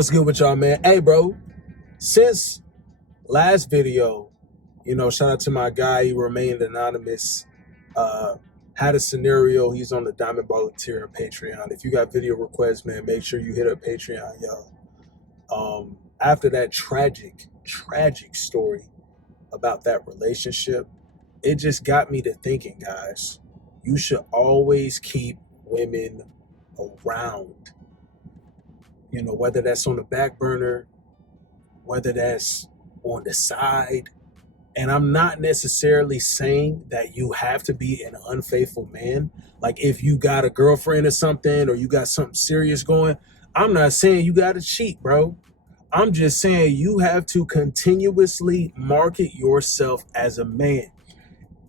What's good with y'all, man? Hey, bro, since last video, shout out to my guy. He remained anonymous. Had a scenario. He's on the Diamond Baller tier of Patreon. If you got video requests, man, make sure you hit up Patreon, y'all. After that tragic story about that relationship, it just got me to thinking, guys, you should always keep women around. Whether that's on the back burner, whether that's on the side. And I'm not necessarily saying that you have to be an unfaithful man. Like if you got a girlfriend or something, or you got something serious going, I'm not saying you got to cheat, bro. I'm just saying you have to continuously market yourself as a man.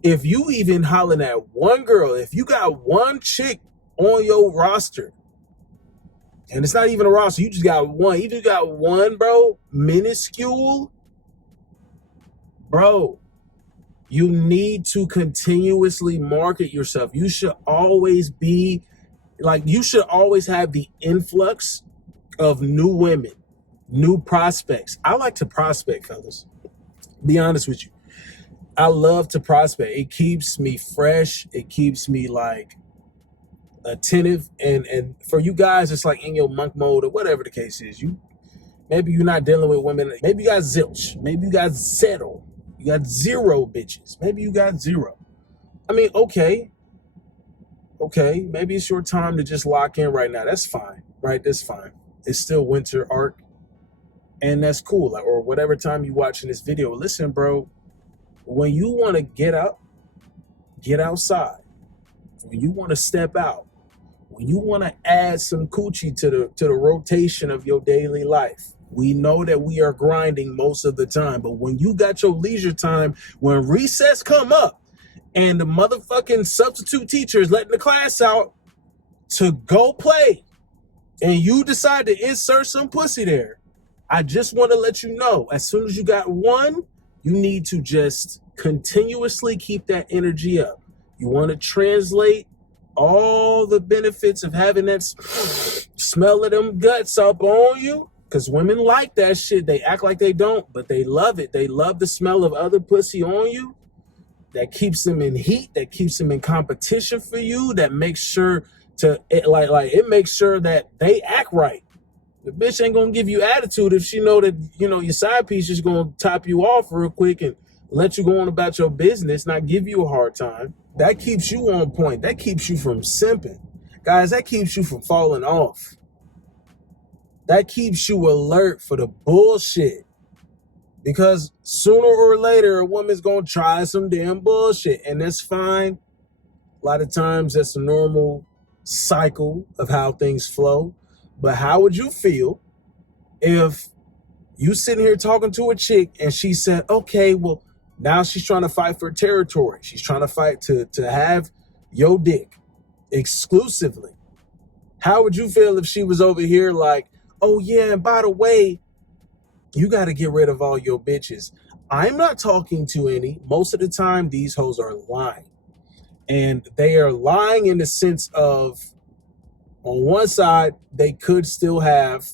If you even hollering at one girl, if you got one chick on your roster, and it's not even a roster, you just got one. You just got one, bro, minuscule. Bro, you need to continuously market yourself. You should always be, you should always have the influx of new women, new prospects. I like to prospect, fellas. Be honest with you. I love to prospect. It keeps me fresh. It keeps me attentive, and for you guys, it's like in your monk mode or whatever the case is. Maybe you're not dealing with women. Maybe you got zilch. Maybe you got settle. You got zero bitches. Maybe you got zero. I mean, okay. Maybe it's your time to just lock in right now. That's fine, right? That's fine. It's still winter arc, and that's cool. Or whatever time you watching this video. Listen, bro. When you want to get up, get outside. When you want to step out, when you want to add some coochie to the rotation of your daily life, we know that we are grinding most of the time, but when you got your leisure time, when recess come up and the motherfucking substitute teacher is letting the class out to go play, and you decide to insert some pussy there, I just want to let you know, as soon as you got one, you need to just continuously keep that energy up. You want to translate all the benefits of having that smell of them guts up on you, because women like that shit. They act like they don't, but they love it. They love the smell of other pussy on you. That keeps them in heat. That keeps them in competition for you. That makes sure it makes sure that they act right. The bitch ain't gonna give you attitude if she know that your side piece is gonna top you off real quick and let you go on about your business, not give you a hard time. That keeps you on point. That keeps you from simping. Guys, that keeps you from falling off. That keeps you alert for the bullshit. Because sooner or later, a woman's going to try some damn bullshit. And that's fine. A lot of times, that's a normal cycle of how things flow. But how would you feel if you sitting here talking to a chick and she said, okay, well, now she's trying to fight for territory. She's trying to fight to have your dick exclusively. How would you feel if she was over here like, oh yeah, and by the way, you got to get rid of all your bitches. I'm not talking to any. Most of the time, these hoes are lying. And they are lying in the sense of, on one side, they could still have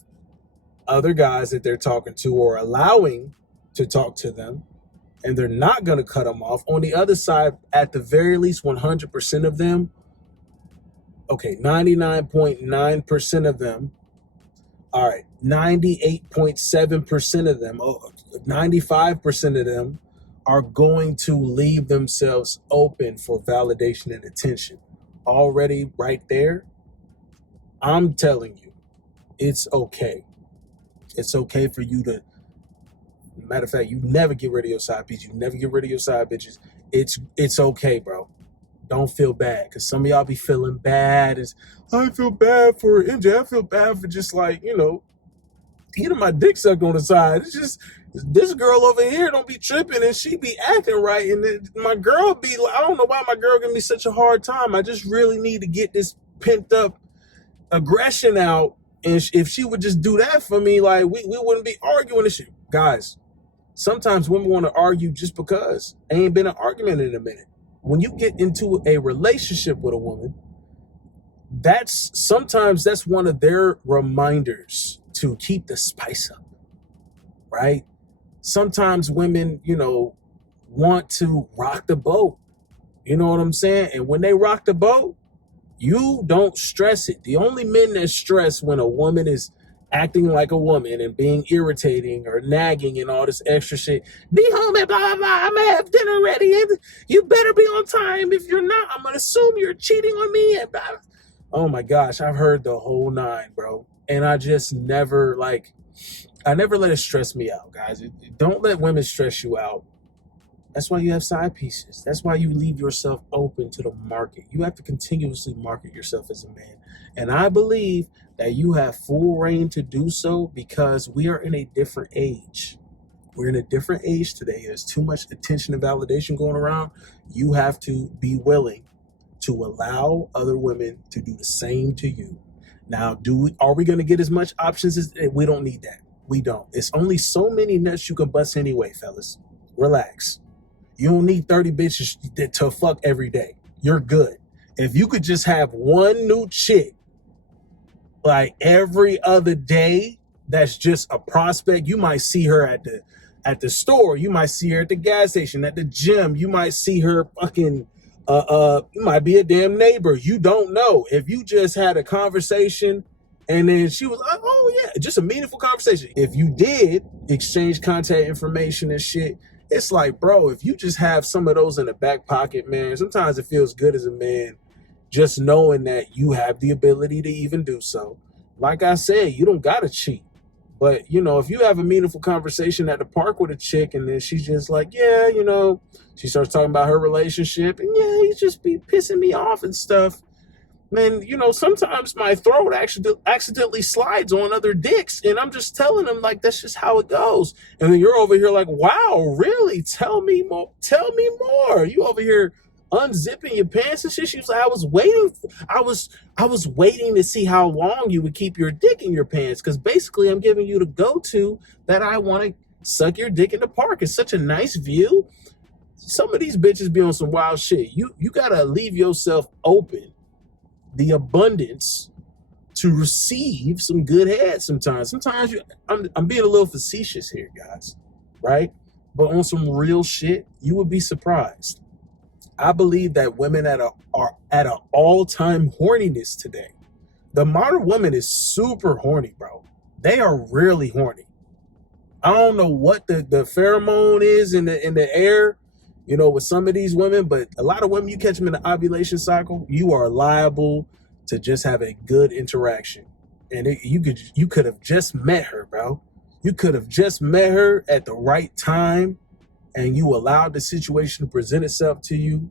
other guys that they're talking to or allowing to talk to them, and they're not going to cut them off. On the other side, at the very least, 100% of them, okay, 99.9% of them, all right, 98.7% of them, 95% of them are going to leave themselves open for validation and attention. Already right there, I'm telling you, it's okay. It's okay for you to, matter of fact, you never get rid of your side piece. You never get rid of your side bitches. It's okay, bro. Don't feel bad, because some of y'all be feeling bad. I feel bad for MJ. I feel bad for just getting my dick sucked on the side. It's just this girl over here don't be tripping and she be acting right. And then my girl be like, I don't know why my girl give me such a hard time. I just really need to get this pent up aggression out. And if she would just do that for me, we wouldn't be arguing this shit. Guys, sometimes women want to argue just because. Ain't been an argument in a minute. When you get into a relationship with a woman, sometimes that's one of their reminders to keep the spice up, right? Sometimes women, want to rock the boat. You know what I'm saying? And when they rock the boat, you don't stress it. The only men that stress when a woman is acting like a woman and being irritating or nagging and all this extra shit. Be home at blah, blah, blah. I'm going to have dinner ready. And you better be on time. If you're not, I'm going to assume you're cheating on me. And blah. Oh my gosh, I've heard the whole nine, bro. And I just never, I never let it stress me out, guys. Don't let women stress you out. That's why you have side pieces. That's why you leave yourself open to the market. You have to continuously market yourself as a man. And I believe that you have full reign to do so because we are in a different age. We're in a different age today. There's too much attention and validation going around. You have to be willing to allow other women to do the same to you. Now, are we going to get as much options as we don't need that? We don't. It's only so many nuts you can bust anyway, fellas. Relax. You don't need 30 bitches to fuck every day. You're good. If you could just have one new chick like every other day, that's just a prospect. You might see her at the store. You might see her at the gas station, at the gym. You might see her fucking you might be a damn neighbor. You don't know. If you just had a conversation and then she was like, oh yeah, just a meaningful conversation. If you did exchange contact information and shit, it's like, bro, if you just have some of those in the back pocket, man, sometimes it feels good as a man just knowing that you have the ability to even do so. Like I said, you don't gotta cheat. But, if you have a meaningful conversation at the park with a chick and then she's just like, yeah, she starts talking about her relationship and yeah, he just be pissing me off and stuff. Man, sometimes my throat accidentally slides on other dicks and I'm just telling them like, that's just how it goes. And then you're over here like, wow, really? Tell me more. You over here unzipping your pants and shit. She was like, I was waiting to see how long you would keep your dick in your pants. Cause basically I'm giving you the go-to that I want to suck your dick in the park. It's such a nice view. Some of these bitches be on some wild shit. You gotta leave yourself open, the abundance to receive some good head sometimes. Sometimes I'm being a little facetious here, guys, right? But on some real shit, you would be surprised. I believe that women are at an all-time horniness today. The modern woman is super horny, bro. They are really horny. I don't know what the pheromone is in the air, with some of these women, but a lot of women, you catch them in the ovulation cycle, you are liable to just have a good interaction. And you could have just met her, bro. You could have just met her at the right time and you allowed the situation to present itself to you.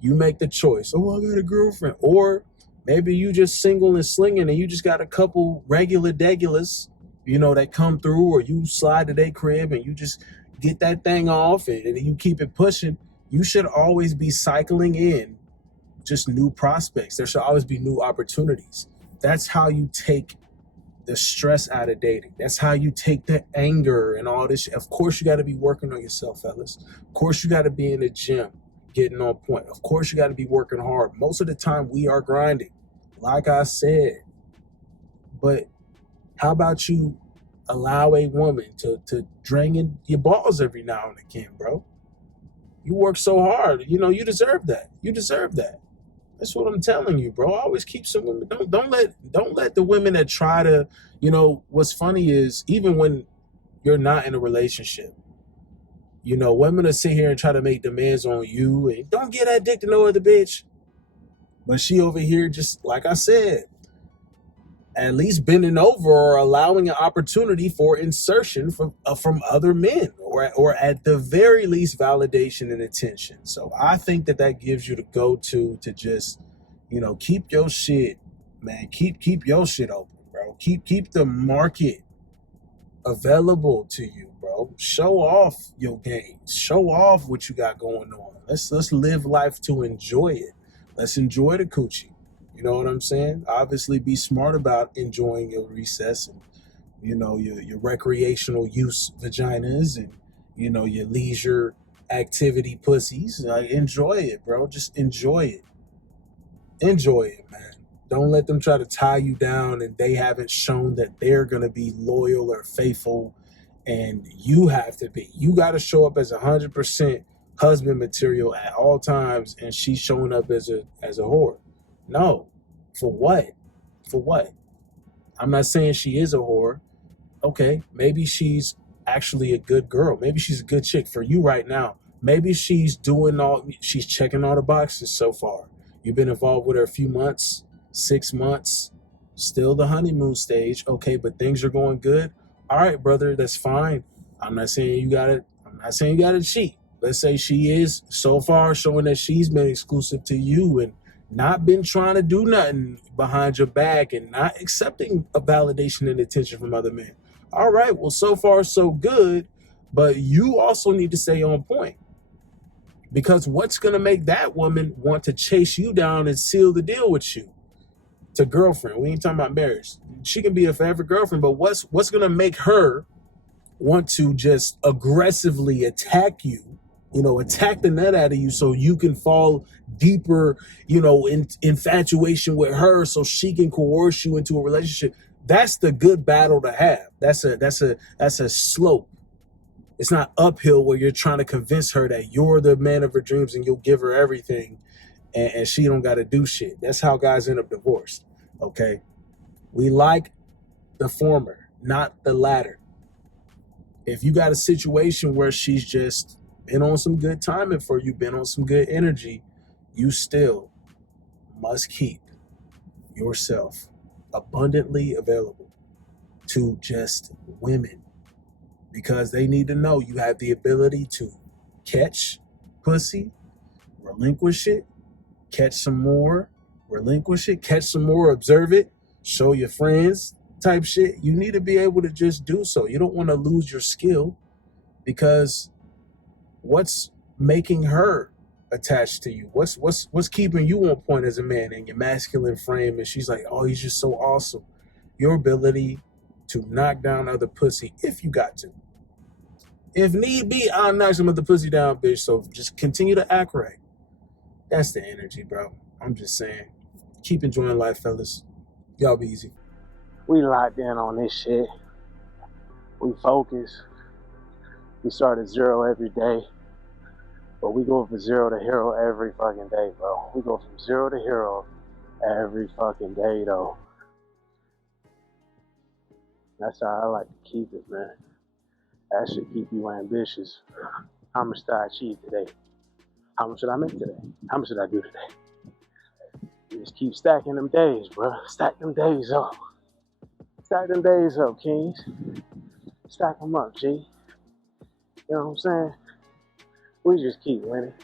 You make the choice. Oh, I got a girlfriend. Or maybe you just single and slinging and you just got a couple regular degulas, that come through, or you slide to their crib and you just get that thing off and you keep it pushing. You should always be cycling in just new prospects. There should always be new opportunities. That's how you take the stress out of dating. That's how you take the anger and all this. Of course, you got to be working on yourself, fellas. Of course, you got to be in the gym, getting on point. Of course, you got to be working hard. Most of the time, we are grinding, like I said. But how about you allow a woman to drain in your balls every now and again, bro? You work so hard. You deserve that. You deserve that. That's what I'm telling you, bro. Always keep some women. Don't let the women that try to, what's funny is even when you're not in a relationship, women will sit here and try to make demands on you and don't get that dick to no other bitch. But she over here, just like I said, at least bending over or allowing an opportunity for insertion from other men, or at the very least validation and attention. So I think that gives you the go-to to just, keep your shit, man. Keep your shit open, bro. Keep the market available to you, bro. Show off your games. Show off what you got going on. Let's live life to enjoy it. Let's enjoy the coochie. You know what I'm saying? Obviously, be smart about enjoying your recess and, your recreational use vaginas and, your leisure activity pussies. Enjoy it, bro. Just enjoy it. Enjoy it, man. Don't let them try to tie you down and they haven't shown that they're going to be loyal or faithful, and you have to be. You got to show up as 100% husband material at all times, and she's showing up as a whore. No. For what? For what? I'm not saying she is a whore. Okay, maybe she's actually a good girl. Maybe she's a good chick for you right now. Maybe she's checking all the boxes so far. You've been involved with her a few months, 6 months, still the honeymoon stage. Okay, but things are going good. All right, brother, that's fine. I'm not saying you gotta cheat. Let's say she is so far showing that she's been exclusive to you and not been trying to do nothing behind your back and not accepting a validation and attention from other men. All right, well, so far so good, but you also need to stay on point, because what's going to make that woman want to chase you down and seal the deal with you? To girlfriend, we ain't talking about marriage. She can be a forever girlfriend, but what's going to make her want to just aggressively attack you, attack the nut out of you so you can fall deeper, in infatuation with her so she can coerce you into a relationship? That's the good battle to have. That's a slope. It's not uphill where you're trying to convince her that you're the man of her dreams and you'll give her everything and she don't got to do shit. That's how guys end up divorced. Okay. We like the former, not the latter. If you got a situation where she's just been on some good timing for you, been on some good energy, you still must keep yourself abundantly available to just women, because they need to know you have the ability to catch pussy, relinquish it, catch some more, relinquish it, catch some more, observe it, show your friends type shit. You need to be able to just do so. You don't want to lose your skill, because what's making her attached to you? What's keeping you on point as a man in your masculine frame? And she's like, oh, he's just so awesome. Your ability to knock down other pussy if you got to. If need be, I'll knock some other pussy down, bitch. So just continue to act right. That's the energy, bro. I'm just saying. Keep enjoying life, fellas. Y'all be easy. We locked in on this shit. We focus. We start at zero every day. But we go from zero to hero every fucking day, bro. We go from zero to hero every fucking day, though. That's how I like to keep it, man. That should keep you ambitious. How much did I achieve today? How much did I make today? How much did I do today? You just keep stacking them days, bro. Stack them days up. Stack them days up, kings. Stack them up, G. You know what I'm saying? We just keep winning.